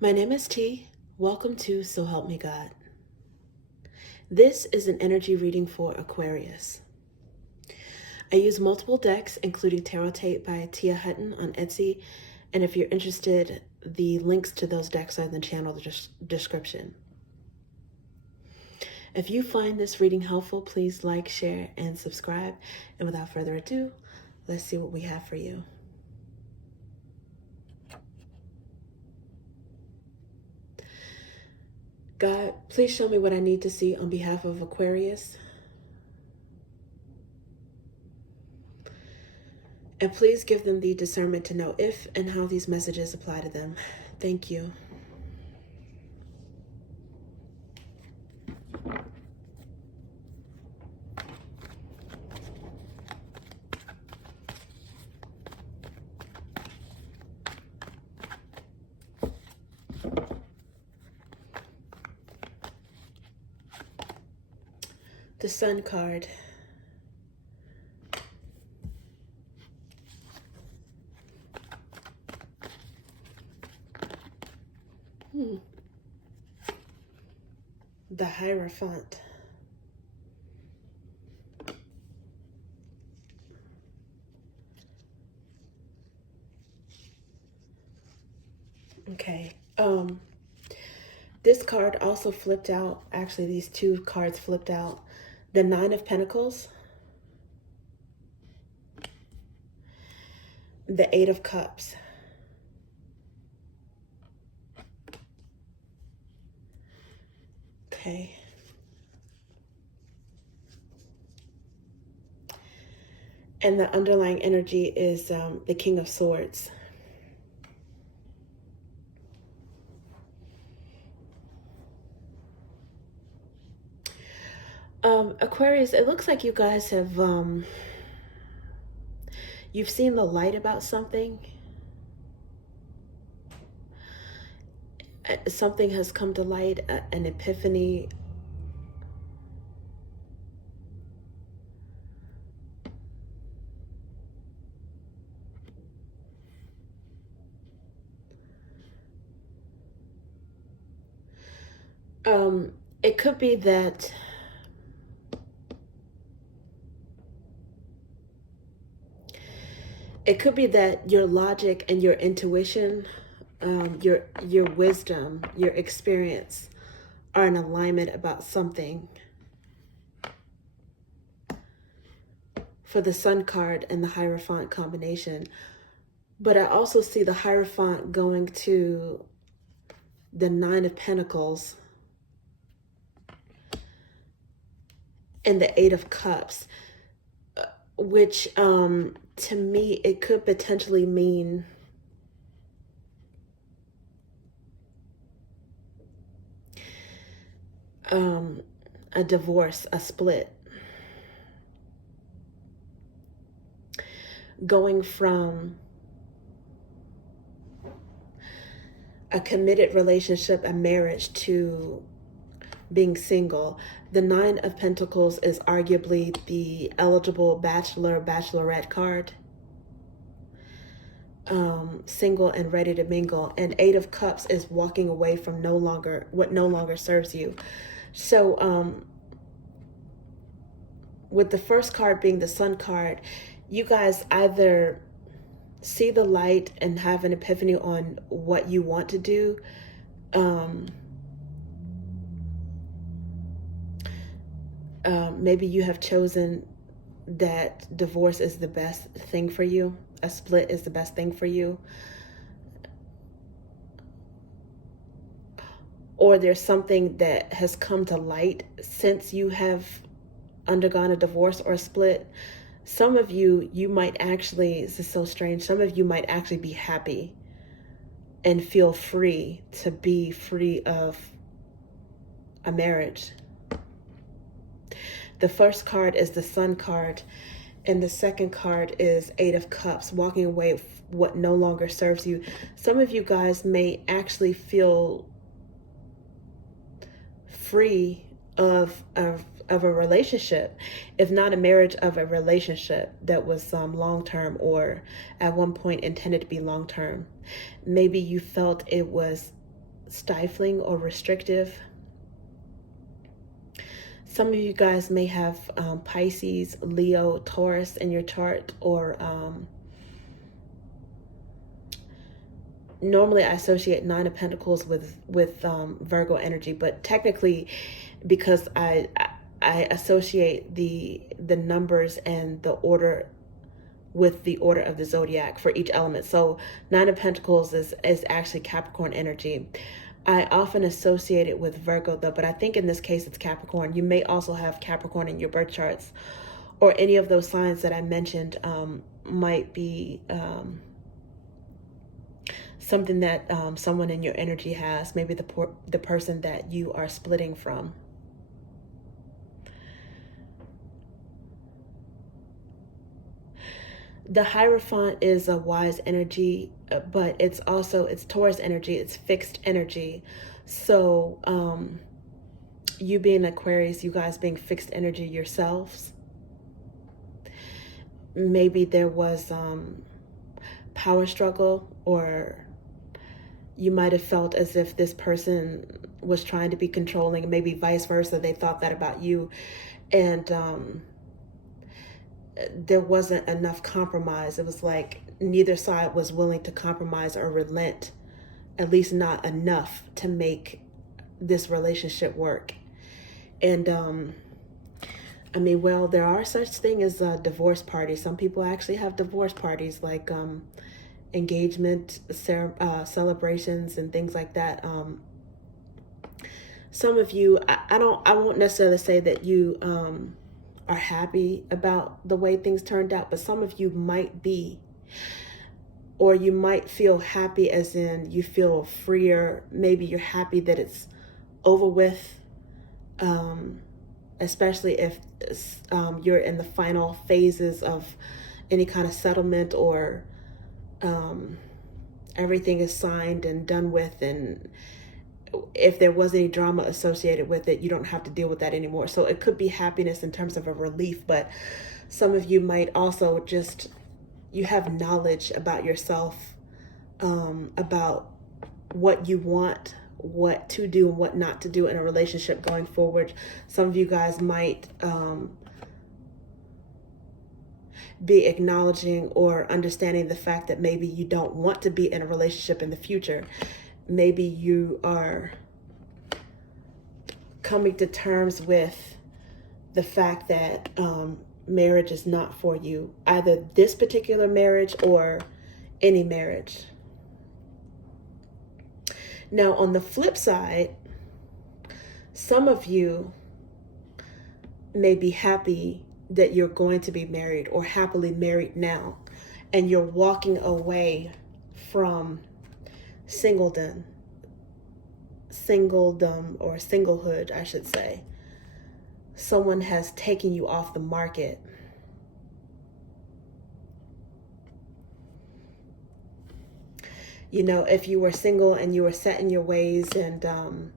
My name is T. Welcome to So Help Me God. This is an energy reading for Aquarius. I use multiple decks, including Tarot Tape by Tia Hutton on Etsy, and if you're interested, the links to those decks are in the channel description. If you find this reading helpful, please like, share, and subscribe. And without further ado, let's see what we have for you. God, please show me what I need to see on behalf of Aquarius. And please give them the discernment to know if and how these messages apply to them. Thank you. The Sun card. The Hierophant. Okay. This card also flipped out. Actually, these two cards flipped out. The Nine of Pentacles. The Eight of Cups. Okay. And the underlying energy is the King of Swords. Aquarius, it looks like you guys have, you've seen the light about something. Something has come to light, an epiphany. It could be that your logic and your intuition, your wisdom, your experience are in alignment about something. For the Sun card and the Hierophant combination. But I also see the Hierophant going to the Nine of Pentacles and the Eight of Cups, which to me, it could potentially mean a divorce, a split. Going from a committed relationship, a marriage, to being single. The Nine of Pentacles is arguably the eligible bachelor, bachelorette card. Single and ready to mingle. And Eight of Cups is walking away from what no longer serves you. So with the first card being the Sun card, you guys either see the light and have an epiphany on what you want to do. Maybe you have chosen that divorce is the best thing for you. A split is the best thing for you. Or there's something that has come to light since you have undergone a divorce or a split. Some of you might actually, this is so strange, some of you might actually be happy and feel free to be free of a marriage. The first card is the Sun card, and the second card is Eight of Cups, walking away with what no longer serves you. Some of you guys may actually feel free of a relationship, if not a marriage, of a relationship that was long-term, or at one point intended to be long-term. Maybe you felt it was stifling or restrictive. Some of you guys may have Pisces, Leo, Taurus in your chart, or normally I associate Nine of Pentacles with Virgo energy, but technically, because I associate the numbers and the order with the order of the zodiac for each element. So Nine of Pentacles is actually Capricorn energy. I often associate it with Virgo though, but I think in this case it's Capricorn. You may also have Capricorn in your birth charts, or any of those signs that I mentioned might be something that someone in your energy has, maybe the person that you are splitting from. The Hierophant is a wise energy, but it's Taurus energy, it's fixed energy. So you being Aquarius, you guys being fixed energy yourselves, maybe there was power struggle, or you might have felt as if this person was trying to be controlling, maybe vice versa. They thought that about you, and there wasn't enough compromise. It was like neither side was willing to compromise or relent, at least not enough to make this relationship work. And I mean, well, there are such thing as divorce parties. Some people actually have divorce parties, like engagement celebrations and things like that. Some of you, I won't necessarily say that you are happy about the way things turned out, but some of you might be, or you might feel happy as in you feel freer. Maybe you're happy that it's over with, especially if you're in the final phases of any kind of settlement, or everything is signed and done with, and if there was any drama associated with it, you don't have to deal with that anymore. So it could be happiness in terms of a relief, but some of you might also just, you have knowledge about yourself, about what you want, what to do and what not to do in a relationship going forward. Some of you guys might be acknowledging or understanding the fact that maybe you don't want to be in a relationship in the future. Maybe you are coming to terms with the fact that marriage is not for you, either this particular marriage or any marriage. Now, on the flip side, some of you may be happy that you're going to be married or happily married now, and you're walking away from singledom or singlehood, I should say. Someone has taken you off the market. You know, if you were single and you were set in your ways and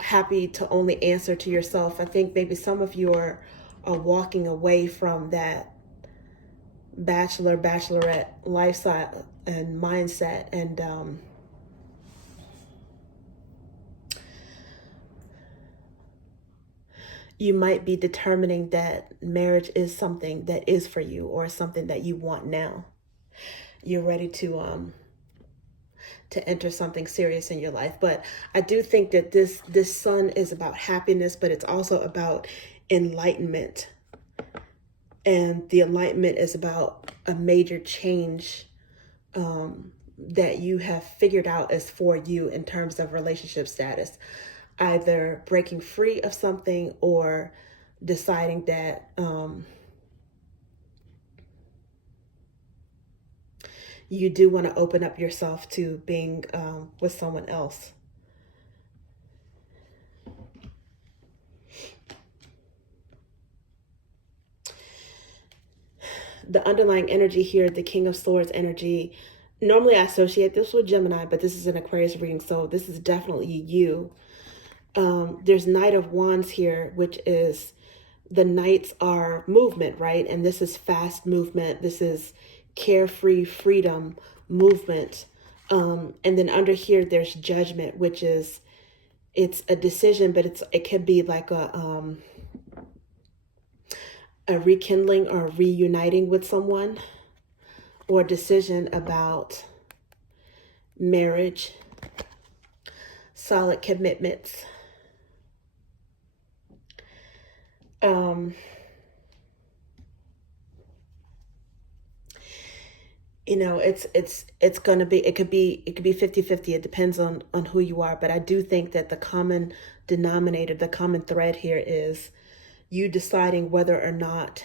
happy to only answer to yourself, I think maybe some of you are walking away from that bachelorette lifestyle and mindset, and you might be determining that marriage is something that is for you, or something that you want now. You're ready to enter something serious in your life. But I do think that this sun is about happiness, but it's also about enlightenment. And the enlightenment is about a major change that you have figured out as for you in terms of relationship status. Either breaking free of something or deciding that you do want to open up yourself to being with someone else. The underlying energy here, the King of Swords energy, normally I associate this with Gemini, but this is an Aquarius reading, so this is definitely you. There's Knight of Wands here, which is, the Knights are movement, right? And this is fast movement. This is carefree freedom movement. And then under here, there's judgment, which is, it's a decision, but it could be like a rekindling or reuniting with someone, or a decision about marriage, solid commitments. You know, it's going to be, it could be 50-50. It depends on who you are. But I do think that the common denominator, the common thread here is you deciding whether or not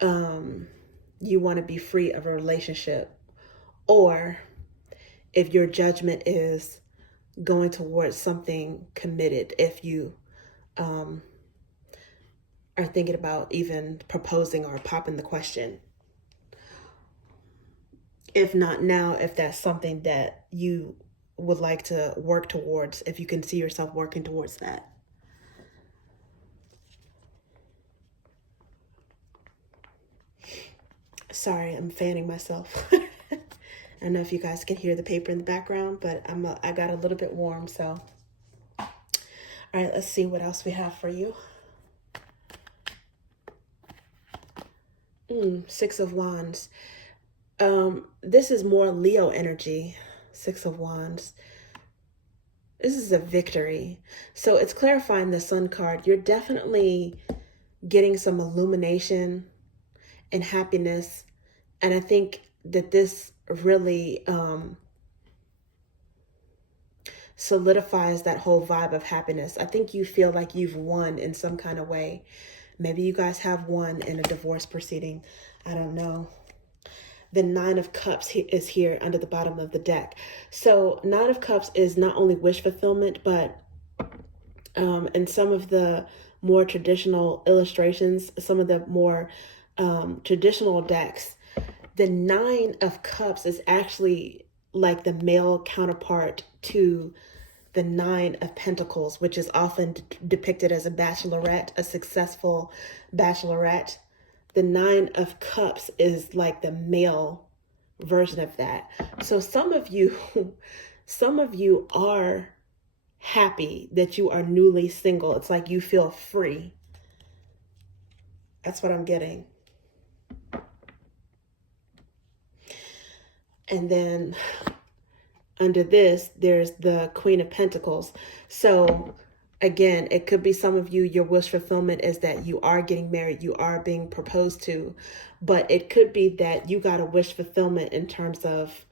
you want to be free of a relationship, or if your judgment is going towards something committed, if you are thinking about even proposing or popping the question. If not now, if that's something that you would like to work towards, if you can see yourself working towards that. Sorry, I'm fanning myself. I don't know if you guys can hear the paper in the background, but I got a little bit warm, so. All right, let's see what else we have for you. Six of Wands. This is more Leo energy. Six of Wands. This is a victory. So it's clarifying the Sun card. You're definitely getting some illumination and happiness. And I think that this really solidifies that whole vibe of happiness. I think you feel like you've won in some kind of way. Maybe you guys have won in a divorce proceeding. I don't know. The Nine of Cups is here under the bottom of the deck. So Nine of Cups is not only wish fulfillment, but in some of the more traditional illustrations, some of the more traditional decks, the Nine of Cups is actually like the male counterpart to the Nine of Pentacles, which is often depicted as a bachelorette, a successful bachelorette. The Nine of Cups is like the male version of that. So some of you are happy that you are newly single. It's like you feel free. That's what I'm getting. And then under this, there's the Queen of Pentacles. So again, it could be some of you, your wish fulfillment is that you are getting married, you are being proposed to, but it could be that you got a wish fulfillment in terms of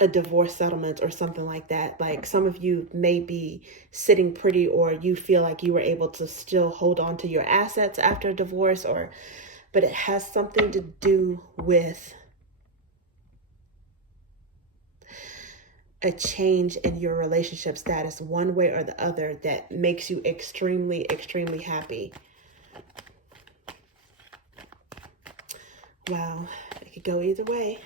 a divorce settlement or something like that. Like some of you may be sitting pretty, or you feel like you were able to still hold on to your assets after a divorce, but it has something to do with a change in your relationship status one way or the other that makes you extremely, extremely happy. Wow, it could go either way.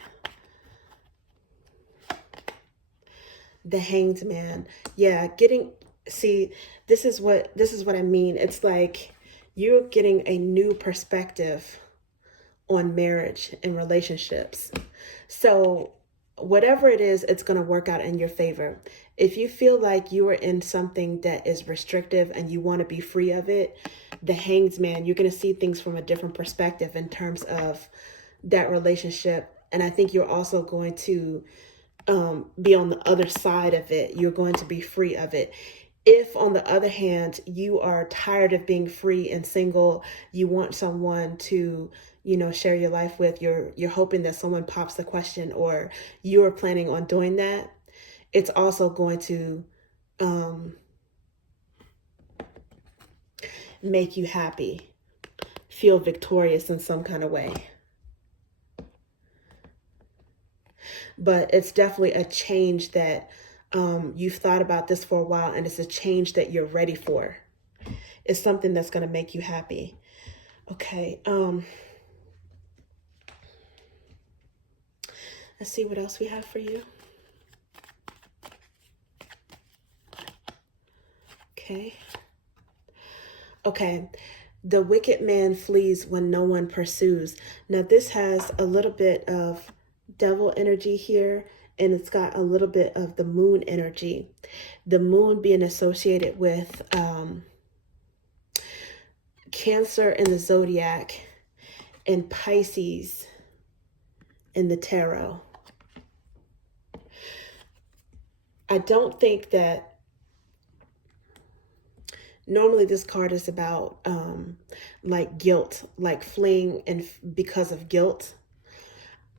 The Hanged Man. Yeah, see, this is what I mean. It's like you're getting a new perspective on marriage and relationships. So whatever it is, it's going to work out in your favor. If you feel like you are in something that is restrictive and you want to be free of it, the Hanged Man, you're going to see things from a different perspective in terms of that relationship. And I think you're also going to be on the other side of it. You're going to be free of it. If, on the other hand, you are tired of being free and single, you want someone to, share your life with, you're hoping that someone pops the question, or you are planning on doing that, it's also going to make you happy, feel victorious in some kind of way. But it's definitely a change that you've thought about this for a while, and it's a change that you're ready for. It's something that's going to make you happy. Okay. Let's see what else we have for you. Okay. The wicked man flees when no one pursues. Now this has a little bit of devil energy here, and it's got a little bit of the moon energy. The moon being associated with Cancer in the zodiac and Pisces in the tarot. I don't think that normally this card is about like guilt, like fleeing and because of guilt.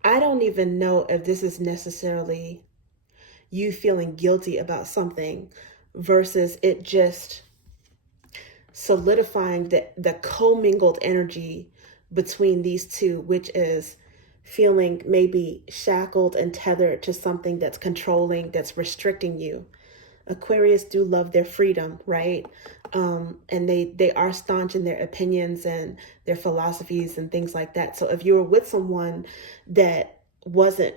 I don't even know if this is necessarily you feeling guilty about something versus it just solidifying the commingled energy between these two, which is feeling maybe shackled and tethered to something that's controlling, that's restricting you. Aquarius do love their freedom, right? And they are staunch in their opinions and their philosophies and things like that. So if you were with someone that wasn't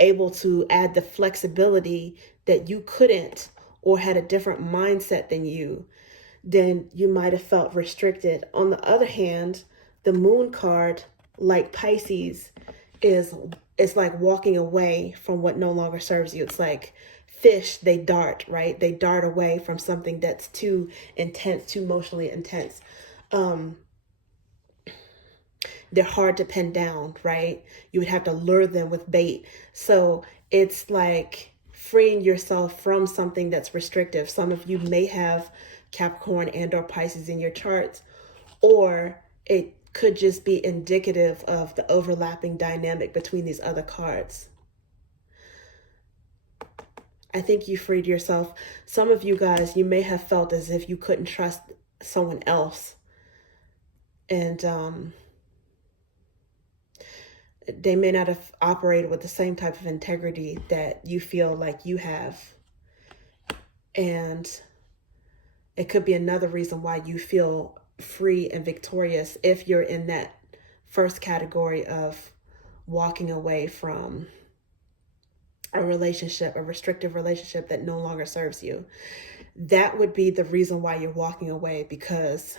able to add the flexibility that you couldn't, or had a different mindset than you, then you might have felt restricted. On the other hand, the moon card, like Pisces, it's like walking away from what no longer serves you. It's like fish, they dart, right? They dart away from something that's too intense, too emotionally intense. They're hard to pin down, right? You would have to lure them with bait. So it's like freeing yourself from something that's restrictive. Some of you may have Capricorn and or Pisces in your charts, or it could just be indicative of the overlapping dynamic between these other cards. I think you freed yourself. Some of you guys, you may have felt as if you couldn't trust someone else. And they may not have operated with the same type of integrity that you feel like you have. And it could be another reason why you feel free and victorious if you're in that first category of walking away from a relationship, a restrictive relationship that no longer serves you. That would be the reason why you're walking away, because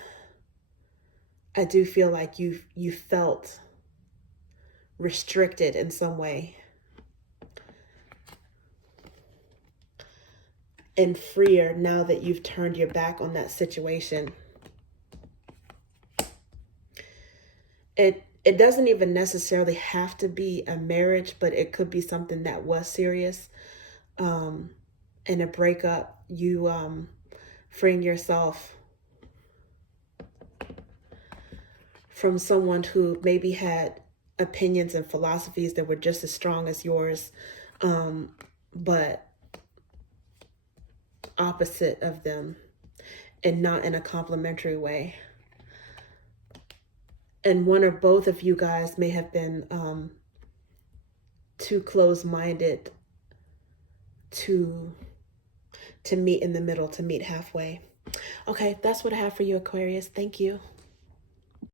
I do feel like you felt restricted in some way and freer now that you've turned your back on that situation. It doesn't even necessarily have to be a marriage, but it could be something that was serious. In a breakup, you freeing yourself from someone who maybe had opinions and philosophies that were just as strong as yours, but opposite of them and not in a complimentary way. And one or both of you guys may have been too close-minded to meet in the middle, to meet halfway. Okay, that's what I have for you, Aquarius. Thank you.